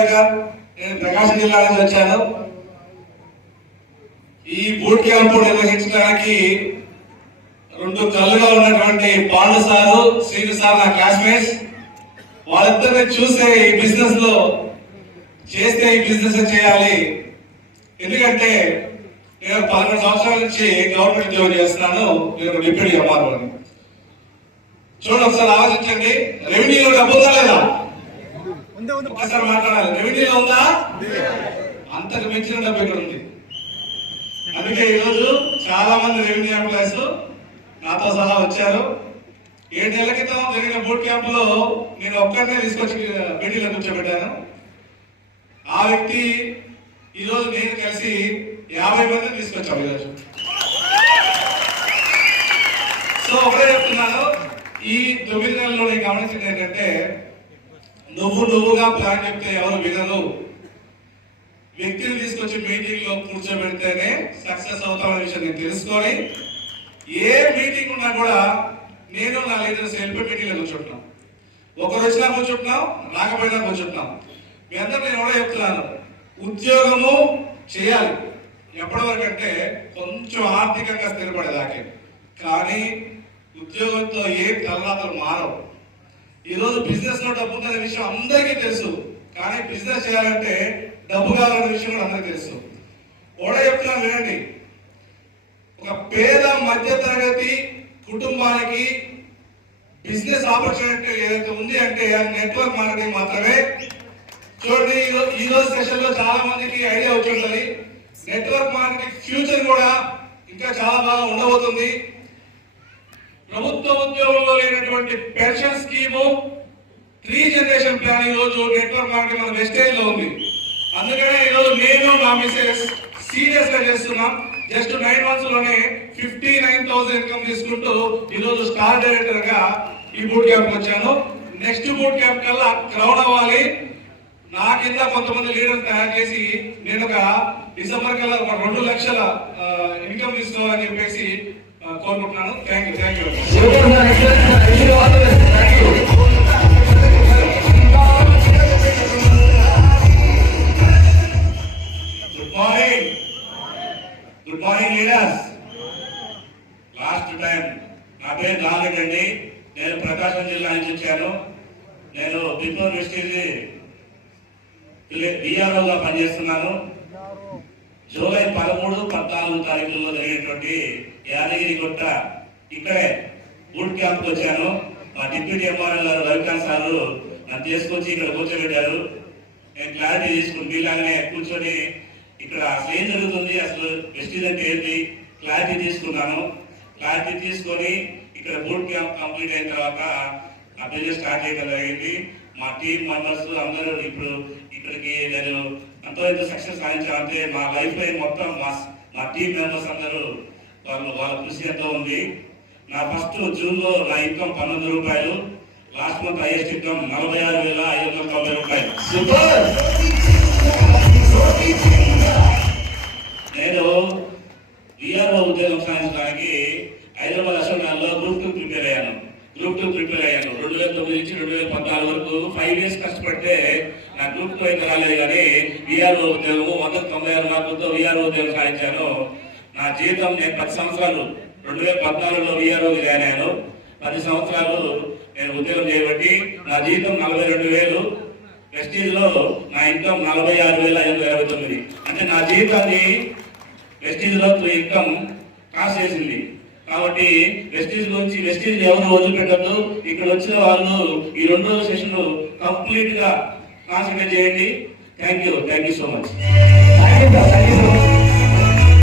నేను ప్రకాశం జిల్లా నుంచి వచ్చాను. ఈ బూట్ క్యాంపు నిర్వహించడానికి రెండు కళ్ళుగా ఉన్నటువంటి పాండు సారు శ్రీను సార్ నా క్లాస్మేట్స్ వాళ్ళిద్దరిని చూస్తే ఈ బిజినెస్లో చేస్తే ఈ బిజినెస్ చేయాలి. ఎందుకంటే నేను పదకొండు సంవత్సరాల నుంచి గవర్నమెంట్ ఉద్యోగం చేస్తున్నాను. నేను డిప్యూటీ ఎంఆర్ఓని. చూడండి ఒకసారి ఆలోచించండి. రెవెన్యూలో డబ్బు లేదా? మాట్లాడాలి. రెవెన్యూలో ఉందా? అంతకు మించిన డబ్బు ఇక్కడ ఉంది. అందుకే ఈరోజు చాలా మంది రెవెన్యూ ఎంప్లాయీస్ నాతో సహా వచ్చారు. ఏడు నెలల క్రితం జరిగిన బూట్ క్యాంప్లో నేను ఒక్కరినే తీసుకొచ్చి మీటింగ్లో కూర్చోబెట్టాను. ఆ వ్యక్తి ఈరోజు నేను కలిసి యాభై మందిని తీసుకొచ్చాం ఈరోజు. సో ఒకటే చెప్తున్నాను ఈ తొమ్మిది నెలల్లో నేను గమనించింది ఏంటంటే నువ్వు నువ్వుగా ప్లాన్ చెప్తే ఎవరు వినరు. వ్యక్తిని తీసుకొచ్చి మీటింగ్లో కూర్చోబెడితేనే సక్సెస్ అవుతామనే విషయం నేను తెలుసుకొని ఏ మీటింగ్ ఉన్నా కూడా నేను నా లీడర్స్ ఎల్పి మీటింగ్లో కూర్చుంటున్నాం. ఒకరు వచ్చినా కూర్చుంటున్నాం రాకపోయినా కూర్చుంటున్నాం. మీ అందరూ నేను కూడా చెప్తున్నాను. ఉద్యోగము చేయాలి. ఎప్పటివరకు అంటే కొంచెం ఆర్థికంగా స్థిరపడేదాకే. కానీ ఉద్యోగంతో ఏ తలరాతలు మారవు. ఈరోజు బిజినెస్లో డబ్బు ఉందనే విషయం అందరికీ తెలుసు. కానీ బిజినెస్ చేయాలంటే డబ్బు కావాలనే విషయం కూడా అందరికీ తెలుసు. కూడా చెప్తున్నాను వినండి. ఒక పేద మధ్య తరగతి కుటుంబానికి బిజినెస్ ఆపర్చునిటీ ఏదైతే ఉంది అంటే నెట్వర్క్ మార్కెటింగ్ మాత్రమే. చూడండి ఈ ఈ రోజు సెషన్లో చాలా మందికి ఐడియా వచ్చి ఉంటుంది. నెట్వర్క్ మార్కెటింగ్ ఫ్యూచర్ కూడా ఇంకా చాలా బాగా ఉండబోతుంది. ప్రభుత్వ ఉద్యోగంలో లేనటువంటి pension scheme three generation plan ఈ రోజు నెట్వర్క్ మార్కెట్ మన వెస్టేజ్లో ఉంది. అందుకనే ఈ రోజు నేను నా మిసెస్ సీరియస్గా చేస్తున్నా. జస్ట్ నైన్ మంత్స్లోనే ఫిఫ్టీ నైన్ థౌసండ్ ఇన్కమ్ తీసుకుంటూ ఈరోజు స్టార్ డైరెక్టర్గా ఈ బూట్ క్యాంప్ వచ్చాను. నెక్స్ట్ బూట్ క్యాంప్ కల్లా క్రౌడ్ అవ్వాలి. నా కింద కొంతమంది లీడర్ తయారు చేసి నేను ఒక డిసెంబర్ కల్లా ఒక రెండు లక్షల ఇన్కమ్ తీసుకోవాలని చెప్పేసి కోరుకుంటున్నాను. Thank you thank you good morning good morning leaders last time నా పేరు నాగరెడ్డి అండి. నేను ప్రకాశం జిల్లా నుంచి వచ్చాను. నేను బిఫోర్ వెస్టేజ్ డిఆర్ఓగా పనిచేస్తున్నాను. జూలై పదమూడు పద్నాలుగు తారీఖుల్లో జరిగినటువంటి యాదగిరి గుట్ట. ఇక్కడే బూట్ క్యాంప్ వచ్చాను. మా డిప్యూటీ ఎంఆర్ఎల్ గారు రవికాంత్ సార్ నన్ను తీసుకొచ్చి ఇక్కడ కూర్చోబెట్టారు. నేను క్లారిటీ తీసుకుని మీలాగానే కూర్చొని ఇక్కడ అసలు ఏం జరుగుతుంది అసలు వెస్టీజ్ అంటే ఏంటి? క్లారిటీ తీసుకున్నాను. క్లారిటీ తీసుకొని ఇక్కడ బూట్ క్యాంప్ కంప్లీట్ అయిన తర్వాత అభ్యర్థి స్టార్ట్ చేయడం జరిగింది. మా టీం మెంబర్స్ అందరూ ఇప్పుడు ఎంతో ఎంతో సక్సెస్ సాధించాలంటే మా లైఫ్ లైన్ మొత్తం మా మా టీం మెంబర్స్ అందరూ వాళ్ళు వాళ్ళ కృషి ఎంతో ఉంది. నా ఫస్ట్ జూన్లో నా ఇన్కమ్ పన్నెండు రూపాయలు లాస్ట్ మంత్ హైయెస్ట్ ఇన్కమ్ నలభై ఆరు వేల ఐదు వందల తొంభై రూపాయలు. సూపర్! గ్రూప్ టూ ప్రిపేర్ అయ్యాను. రెండు వేల తొమ్మిది నుంచి రెండు వేల పద్నాలుగు వరకు ఫైవ్ ఇయర్స్ కష్టపడితే నా గ్రూప్ టూ అయితే రాలేదు కానీ విఆర్ఓ ఉద్యోగం వంద తొంభై ఆరు మార్కులతో విఆర్ఓ ఉద్యోగం సాధించాను. నా జీవితం నేను పది సంవత్సరాలు రెండు వేల పద్నాలుగులో విఆర్ఓ జాయిన్ అయ్యాను. పది సంవత్సరాలు నేను ఉద్యోగం చేయబట్టి నా జీవితం నలభై రెండు వేలు వెస్టీజ్ నా ఇన్కమ్ నలభై ఆరు వేల ఐదు వందల ఇరవై తొమ్మిది. అంటే నా జీవితాన్ని వెస్టీజ్ ఇన్కమ్ కాస్ట్ చేసింది. కాబట్టి వెస్టీజ్ గురించి వెస్టీజ్ ఎవరు వదిలిపెట్టద్దు. ఇక్కడ వచ్చిన వాళ్ళు ఈ రెండు రోజుల సెషన్ కంప్లీట్గా కాన్సన్ట్రేట్ చేయండి. Thank you. Thank you so much.